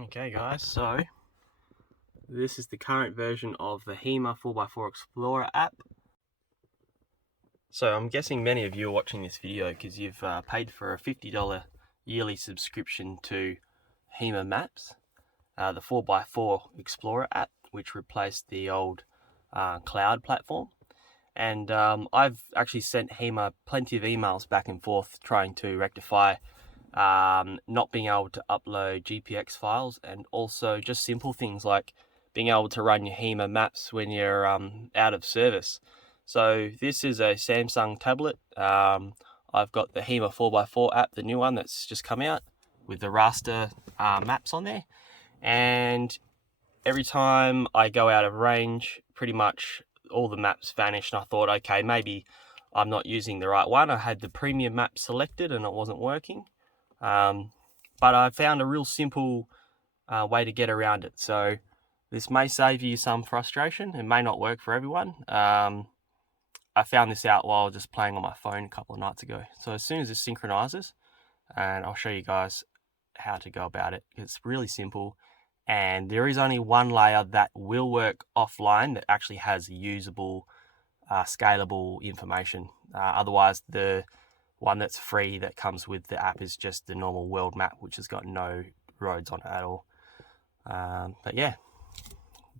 Okay guys, so this is the current version of the HEMA 4x4 Explorer app. So I'm guessing many of you are watching this video because you've paid for a $50 yearly subscription to HEMA Maps, the 4x4 Explorer app, which replaced the old cloud platform. And I've actually sent HEMA plenty of emails back and forth trying to rectify not being able to upload GPX files, and also just simple things like being able to run your HEMA maps when you're out of service. So this is a Samsung tablet. I've got the HEMA 4x4 app, the new one that's just come out with the raster maps on there, and every time I go out of range, pretty much all the maps vanish, and I thought, okay, maybe I'm not using the right one. I had the premium map selected and it wasn't working. But I found a real simple way to get around it. So this may save you some frustration. It may not work for everyone. I found this out while just playing on my phone a couple of nights ago. So as soon as this synchronizes, and I'll show you guys how to go about it. It's really simple, and there is only one layer that will work offline that actually has usable, scalable information. Otherwise, the one that's free that comes with the app is just the normal world map, which has got no roads on it at all. But yeah,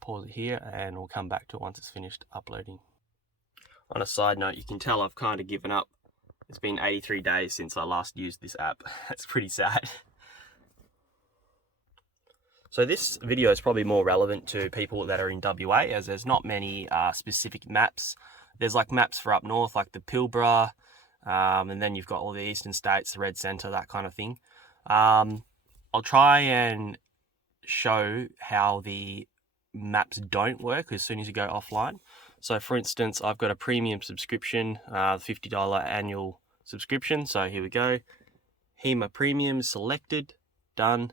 pause it here and we'll come back to it once it's finished uploading. On a side note, you can tell I've kind of given up. It's been 83 days since I last used this app. That's pretty sad. So this video is probably more relevant to people that are in WA, as there's not many specific maps. There's like maps for up north, like the Pilbara, and then you've got all the eastern states, the Red Centre, that kind of thing. I'll try and show how the maps don't work as soon as you go offline. So for instance, I've got a premium subscription, $50 annual subscription. So here we go. HEMA Premium selected, done.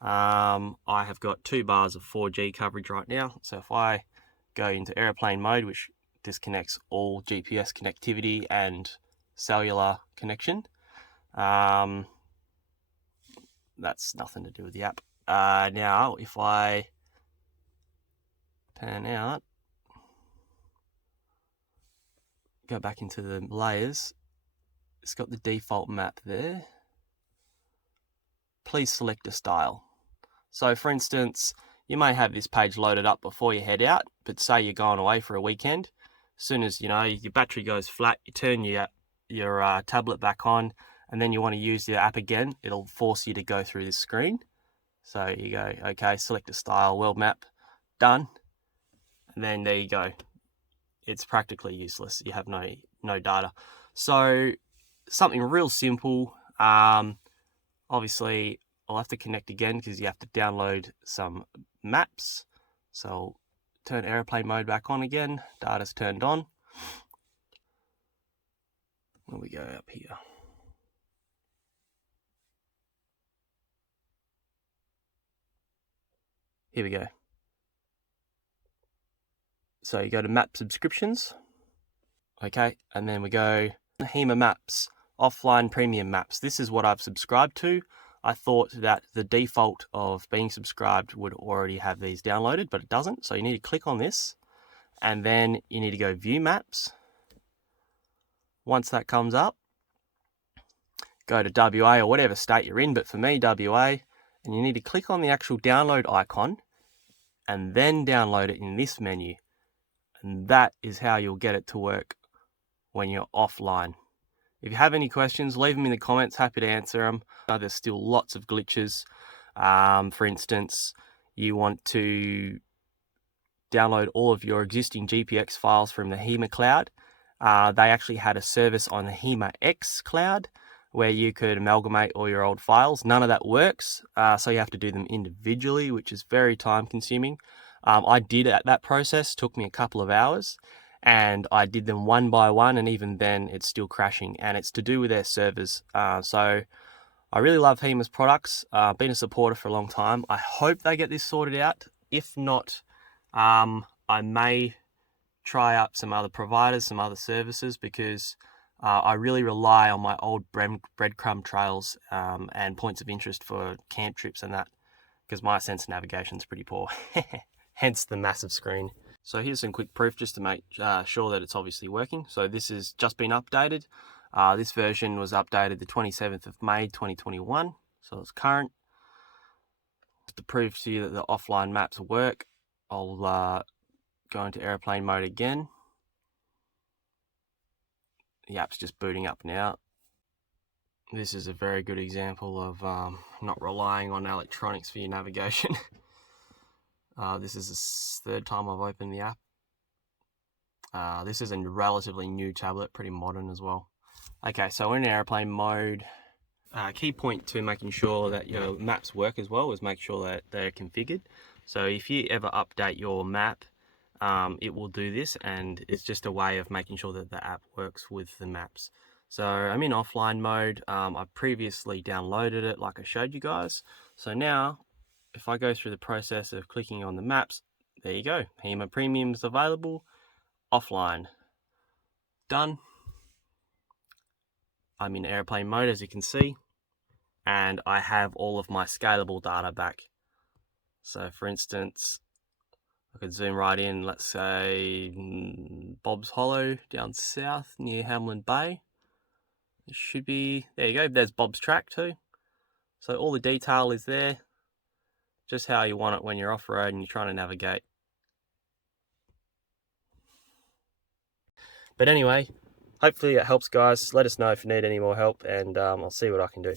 I have got 2 bars of 4G coverage right now. So if I go into airplane mode, which disconnects all GPS connectivity and cellular connection, that's nothing to do with the app. Now if I pan out, go back into the layers, it's got the default map there. Please select a style. So for instance, you may have this page loaded up before you head out, but say you're going away for a weekend. As soon as your battery goes flat, you turn your tablet back on, and then you want to use the app again, it'll force you to go through this screen. So you go, okay, select a style, world map, done. And then there you go. It's practically useless. You have no data. So something real simple. Obviously, I'll have to connect again because you have to download some maps. So turn airplane mode back on again. Data's turned on. When we go up here. Here we go. So you go to map subscriptions. Okay, and then we go HEMA Maps, offline premium maps. This is what I've subscribed to. I thought that the default of being subscribed would already have these downloaded, but it doesn't. So you need to click on this, and then you need to go view maps. Once that comes up, go to WA or whatever state you're in, but for me, WA, and you need to click on the actual download icon and then download it in this menu. And that is how you'll get it to work when you're offline. If you have any questions, leave them in the comments. Happy to answer them. There's still lots of glitches. For instance, you want to download all of your existing GPX files from the HEMA cloud. They actually had a service on the HEMA X cloud where you could amalgamate all your old files. None of that works, so you have to do them individually, which is very time consuming. I did that process, took me a couple of hours, and I did them one by one, and even then it's still crashing, and it's to do with their servers. So I really love HEMA's products. I've been a supporter for a long time. I hope they get this sorted out. If not, I may try out some other providers, some other services, because I really rely on my old breadcrumb trails and points of interest for camp trips and that because my sense of navigation is pretty poor. Hence the massive screen. So here's some quick proof just to make sure that it's obviously working. So this has just been updated. This version was updated the 27th of May 2021, so it's current. To prove to you that the offline maps work, I'll go into airplane mode again. The app's just booting up now. This is a very good example of not relying on electronics for your navigation. This is the third time I've opened the app. This is a relatively new tablet, pretty modern as well. Okay, so we're in airplane mode. Key point to making sure that your maps work as well is make sure that they're configured. So if you ever update your map, it will do this, and it's just a way of making sure that the app works with the maps. So I'm in offline mode. I previously downloaded it like I showed you guys. So now if I go through the process of clicking on the maps, there you go. HEMA Premium's available, offline. Done. I'm in airplane mode, as you can see, and I have all of my scalable data back. So for instance, I could zoom right in, let's say Bob's Hollow down south near Hamlin Bay. It should be, there you go, there's Bob's Track too. So all the detail is there, just how you want it when you're off-road and you're trying to navigate. But anyway, hopefully it helps, guys. Let us know if you need any more help, and I'll see what I can do.